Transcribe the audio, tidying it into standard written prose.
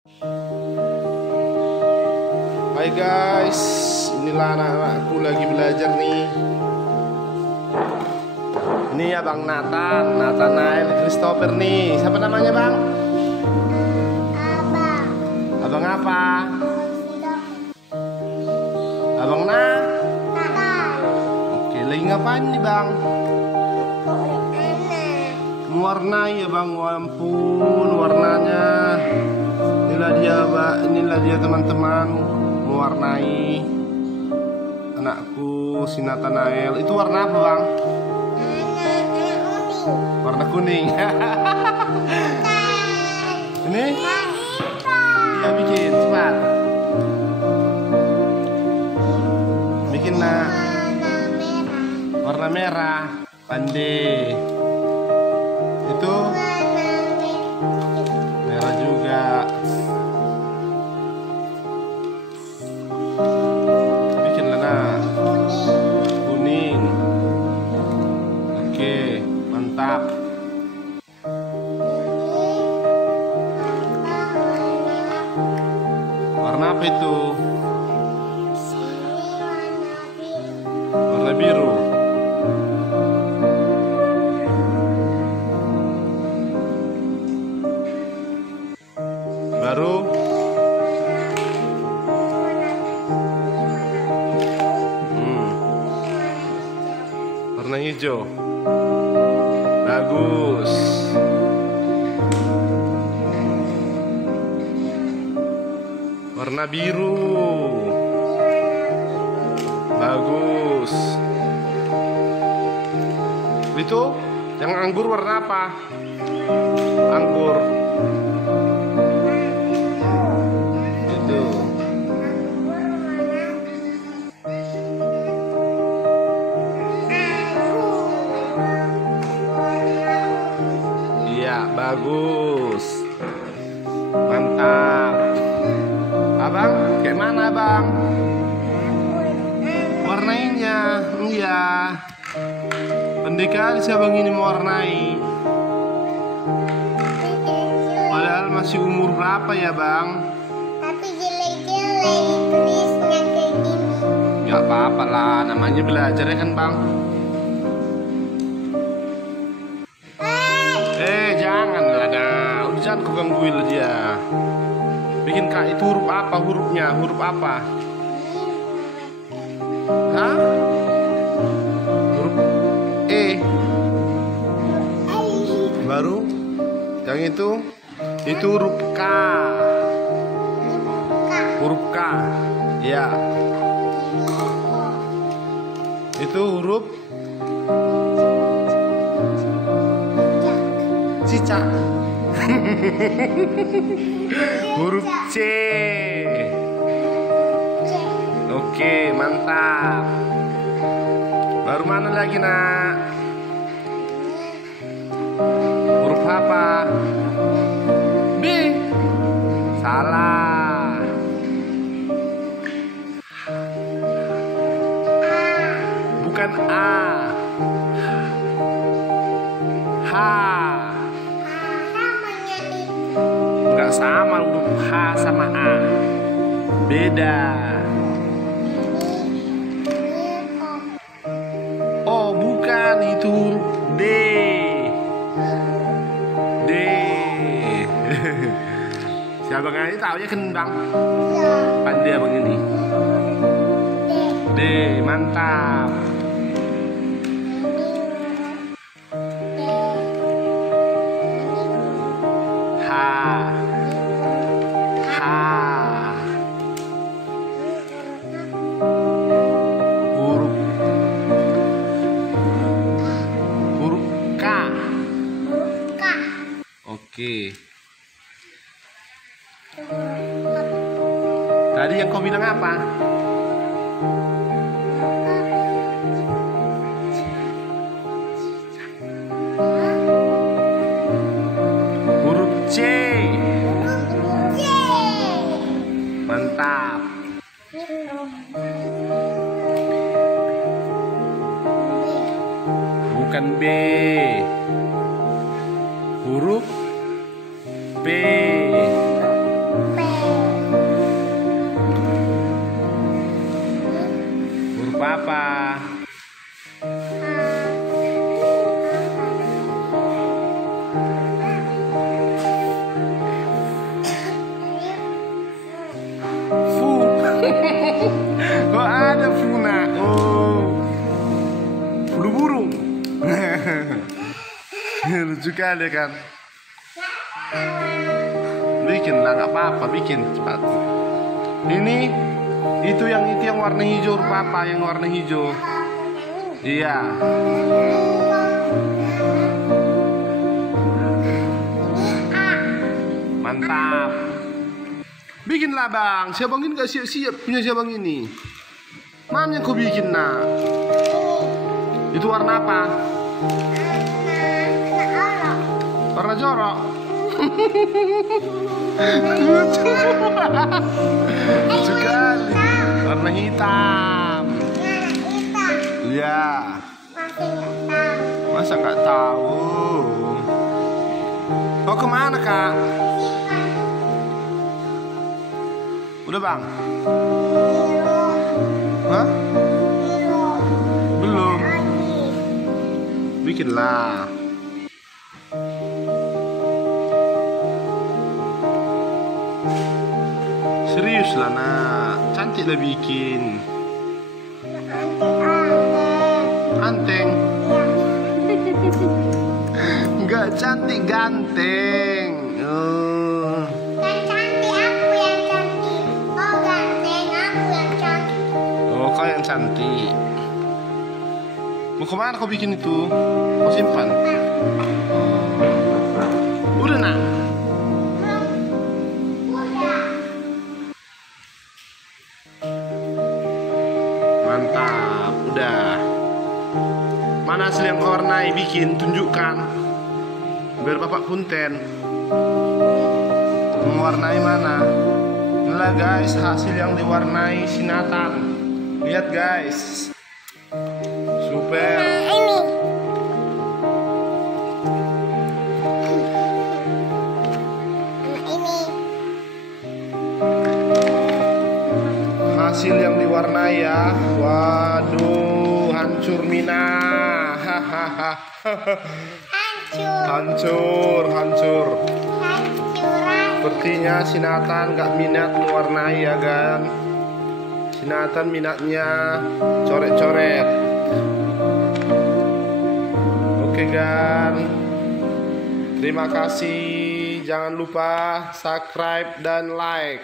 Hai guys, inilah anak-anakku lagi belajar nih. Ini Abang Nathanael Christopher nih. Siapa namanya Bang? Abang. Abang apa? Abang Natal. Oke, lagi ngapain nih Bang? Anak. Mewarnai ya Bang, ampun warnanya. Inilah dia teman-teman, mewarnai anakku si Nathanael. Itu warna apa Bang? Warna kuning. Ini? Iya bikin, cepat. Bikin nak. Warna merah. Pandai. Itu merah juga. Bikinlah nak. Kuning. Oke, mantap. Warna apa itu? Warna biru. Baru warna hijau. Bagus. Warna biru. Bagus. Itu yang anggur warna apa? Anggur. Itu. Iya, bagus. Mantap. Abang, kayak mana Bang? Warnainya, iya. Pandai kali si Abang ini mewarnai. Padahal masih umur berapa ya Bang? Tapi jelek-jelek tulisnya kayak gini. Gak apa-apa lah, namanya belajar ya kan Bang? Janganlah dah, udah jangan kau gangguin lah dia. Bikin kak itu huruf apa hurufnya? Huruf apa? Hah? Huruf E. Baru yang itu huruf K. Huruf K. Ya. Itu huruf cicak. Huruf C. Oke, mantap. Baru mana lagi nak? Huruf apa? B. Salah. Bukan A. H. Enggak sama huruf H sama A. Beda. Oh, bukan itu huruf D. D. Si abang ini tahu ya kan Bang? Pandai abang ini. D, mantap. H. H. Huruf K. Oke. Tadi yang kau bilang apa? Huruf C. Mantap. Bukan B. Huruf P. P. Lucu kali kan. Bikin lah, nggak apa-apa, bikin cepat. Ini itu yang warna hijau, papa yang warna hijau. Iya. Mantap. Bikinlah bang. Si abang ini gak siap-siap punya si abang ini. Mam yang kau bikin nak. Itu warna apa? Warna jorok. Lucu sekali. Warna hitam. Iya. Masa nggak tahu? Mau kemana kak? Udah bang? Hah? Belum. Bikinlah. Serius lah nak, cantik lah bikin. Anteng. Enggak cantik, ganteng. Kan cantik, aku yang cantik. Kau ganteng, aku yang cantik. Oh, kau yang cantik. Mau kemana kau bikin itu? Kau simpan. Udah nak. Mantap, udah. Mana hasil yang kau warnai bikin, tunjukkan. Biar bapak punten. Mewarnai mana? Inilah guys, hasil yang diwarnai si Nathan. Lihat guys. Super. Ini. Hasil yang diwarnai ya. Waduh, hancur Mina. Hahaha. Hancur. Hancur. Hancuran. Sepertinya si Nathan nggak minat mewarnai ya kan. Si Nathan minatnya coret-coret. Oke kan. Terima kasih. Jangan lupa subscribe dan like.